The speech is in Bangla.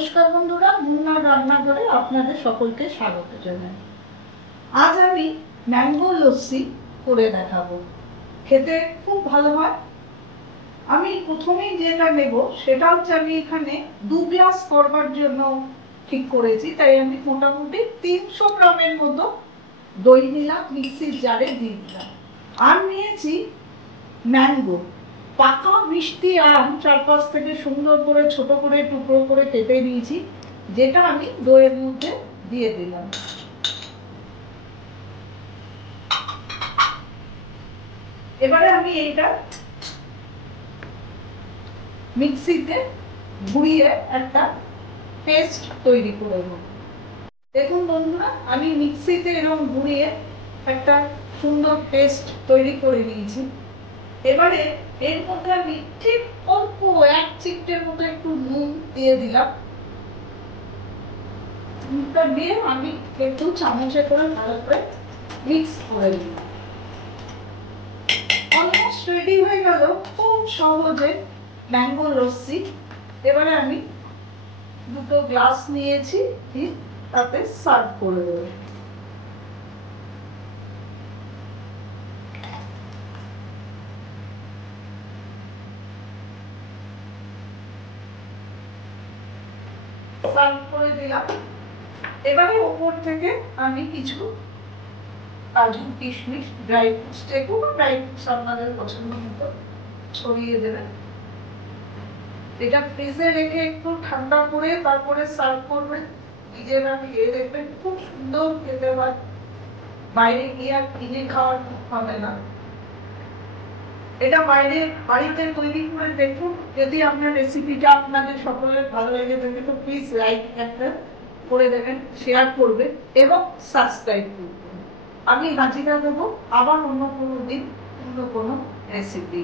নমস্কার বন্ধুরা, মুন্নার রান্নাঘরে আপনাদের সকলকে স্বাগত জানাই। আজ আমি ম্যাঙ্গো লস্যি করে দেখাবো। খেতে খুব ভালো হয়। আমি প্রথমেই যেটা নেব সেটা হচ্ছে, আমি এখানে 2 গ্লাস করবার জন্য ঠিক করেছি, তাই আমি মোটামুটি 300 গ্রামের মতো দই নিলাম, মিক্সির জারে দিয়ে দিলাম। আর নিয়েছি ম্যাঙ্গো, পাকা মিষ্টি আম 4-5 থেকে সুন্দর করে ছোট করে টুকরো করে কেটে নিয়েছি, যেটা আমি দইয়ের মধ্যে দিয়ে দিলাম। এবারে আমি এইটা মিক্সিতে ঘুরিয়ে একটা পেস্ট তৈরি করে নেব। দেখুন বন্ধুরা, আমি মিক্সিতে এরকম ঘুরিয়ে একটা সুন্দর পেস্ট তৈরি করে নিয়েছি। এবারে এর মধ্যে আমি ঠিক অল্প 1 চিমটের মতো একটু নুন দিয়ে দিলাম। নুনটা দিয়ে আমি একটু চামচে করে ভালো করে মিক্স করে দিলাম। অলমোস্ট রেডি হয়ে গেল খুব সহজে ম্যাঙ্গো লস্যি। এবারে আমি 2টো গ্লাস নিয়েছি, তাতে সার্ভ করে দেবো। সার্ভ করে দিলাম। এবারে ওপর থেকে আমি কিছু কাজু, কিশমিশ, ড্রাই ফ্রুটস, যেগুলো ড্রাই ফ্রুটস আপনাদের পছন্দ মতো ছড়িয়ে দেবেন। এটা ফ্রিজে রেখে একটু ঠান্ডা করে তারপরে সার্ভ করবেন। নিজেরা খেয়ে দেখবেন, খুব সুন্দর খেতে হয়। বাইরে গিয়ে আর কিনে খাওয়ার হবে না। এটা বাড়িতে তৈরি করে দেখুন। যদি আপনার রেসিপিটা আপনাদের সকলের ভালো লেগে থাকে তো প্লিজ লাইক একটা করে দেবেন, শেয়ার করবেন এবং সাবস্ক্রাইব করবেন। আমি হাজিরা দেবো আবার অন্য কোনো দিন অন্য কোনো রেসিপি।